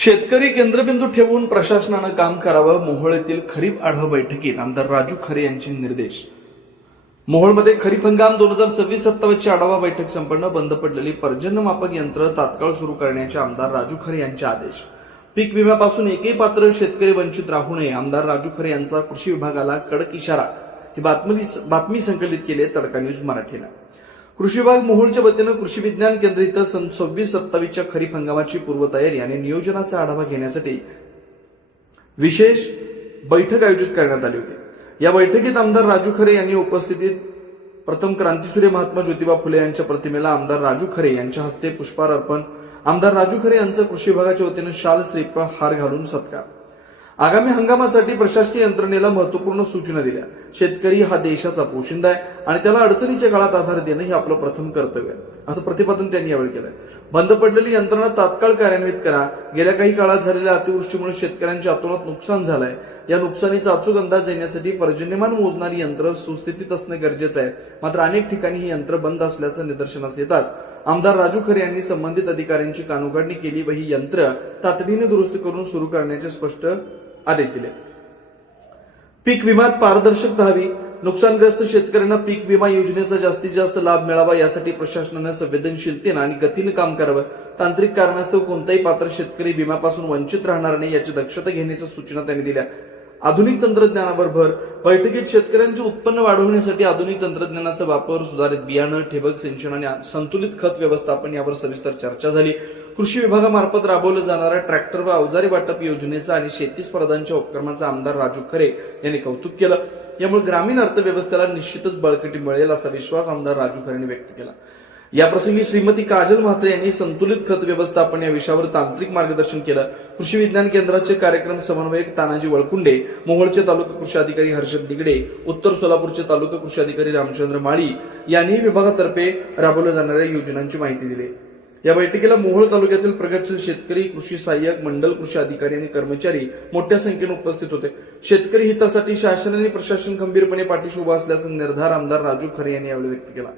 शेतकरी केंद्रबिंदू ठेवून प्रशासनानं काम करावं. मोहोळ येथील खरीप आढावा बैठकीत आमदार राजू खरे यांचे निर्देश. मोहोळमध्ये खरीप हंगाम 2026-27 ची आढावा बैठक संपन्न. बंद पडलेली पर्जन्यमापक यंत्र तात्काळ सुरू करण्याचे आमदार राजू खरे यांचे आदेश. पीक विम्यापासून एकही पात्र शेतकरी वंचित राहू नये. आमदार राजू खरे यांचा कृषी विभागाला कडक इशारा. ही बातमी संकलित केली तडका न्यूज मराठीला. कृषी विभाग मोहोळच्या वतीनं कृषी विज्ञान केंद्र इथं 26-27 च्या खरीप हंगामाची पूर्वतयारी आणि नियोजनाचा आढावा घेण्यासाठी विशेष बैठक आयोजित करण्यात आली होती. या बैठकीत आमदार राजू खरे यांनी उपस्थितीत प्रथम क्रांतीसूर्य महात्मा ज्योतिबा फुले यांच्या प्रतिमेला आमदार राजू खरे यांच्या हस्ते पुष्पहार अर्पण. आमदार राजू खरे यांचा कृषी विभागाच्या वतीनं शाल श्रीफळ हार घालून सत्कार. आगामी हंगामासाठी प्रशासकीय यंत्रणेला महत्वपूर्ण सूचना दिल्या. शेतकरी हा देशाचा पोशिंदा आहे आणि त्याला अडचणीच्या काळात आधार देणं हे आपलं प्रथम कर्तव्य आहे, असं प्रतिपादन त्यांनी यावेळी केलं. बंद पडलेली यंत्रणा तात्काळ कार्यान्वित करा. गेल्या काही काळात झालेल्या अतिवृष्टीमुळे शेतकऱ्यांच्या अतोनात नुकसान झालंय. या नुकसानीचा अचूक अंदाज येण्यासाठी पर्जन्यमान मोजणारी यंत्र सुस्थितीत असणं गरजेचं आहे. मात्र अनेक ठिकाणी ही यंत्र बंद असल्याचं निदर्शनास येताच आमदार राजू खरे यांनी संबंधित अधिकाऱ्यांची कानउघाडणी केली व ही यंत्र तातडीने दुरुस्त करून सुरू करण्याचे स्पष्ट आदेश दिले. पीक विम्यात पारदर्शकता हवी. नुकसानग्रस्त शेतकऱ्यांना पीक विमा योजनेचा जास्तीत जास्त लाभ मिळावा यासाठी प्रशासनाने संवेदनशीलतेने आणि गतीने काम करावं. तांत्रिक कारणास्तव कोणताही पात्र शेतकरी विम्यापासून वंचित राहणार नाही याची दक्षता घेण्याच्या सूचना त्यांनी दिल्या. आधुनिक तंत्रज्ञानावर भर. बैठकीत शेतकऱ्यांचे उत्पन्न वाढवण्यासाठी आधुनिक तंत्रज्ञानाचा वापर, सुधारित बियाणं, ठिबक सिंचन आणि संतुलित खत व्यवस्थापन यावर सविस्तर चर्चा झाली. कृषी विभागामार्फत राबवलं जाणाऱ्या ट्रॅक्टर व अवजारी वाटप योजनेचा आणि शेती स्पर्धांच्या उपक्रमाचं आमदार राजू खरे यांनी कौतुक केलं. यामुळे ग्रामीण अर्थव्यवस्थेला निश्चितच बळकटी मिळेल असा विश्वास आमदार राजू खरे यांनी व्यक्त केला. याप्रसंगी श्रीमती काजल म्हात्रे यांनी संतुलित खत व्यवस्थापन या विषयावर तांत्रिक मार्गदर्शन केलं. कृषी विज्ञान केंद्राचे कार्यक्रम समन्वयक तानाजी वळकुंडे, मोहोळचे तालुका कृषी अधिकारी हर्षद दिगडे, उत्तर सोलापूरचे तालुका कृषी अधिकारी रामचंद्र माळी यांनी विभागातर्फे राबवल्या जाणाऱ्या योजनांची माहिती दिली. या बैठकीला मोहोळ तालुक्यातील प्रगतशील शेतकरी, कृषी सहाय्यक, मंडल कृषी अधिकारी आणि कर्मचारी मोठ्या संख्येने उपस्थित होते. शेतकरी हितासाठी शासन आणि प्रशासन खंबीरपणे पाठीशी उभा असल्याचा निर्धार आमदार राजू खरे यांनी यावेळी व्यक्त केला.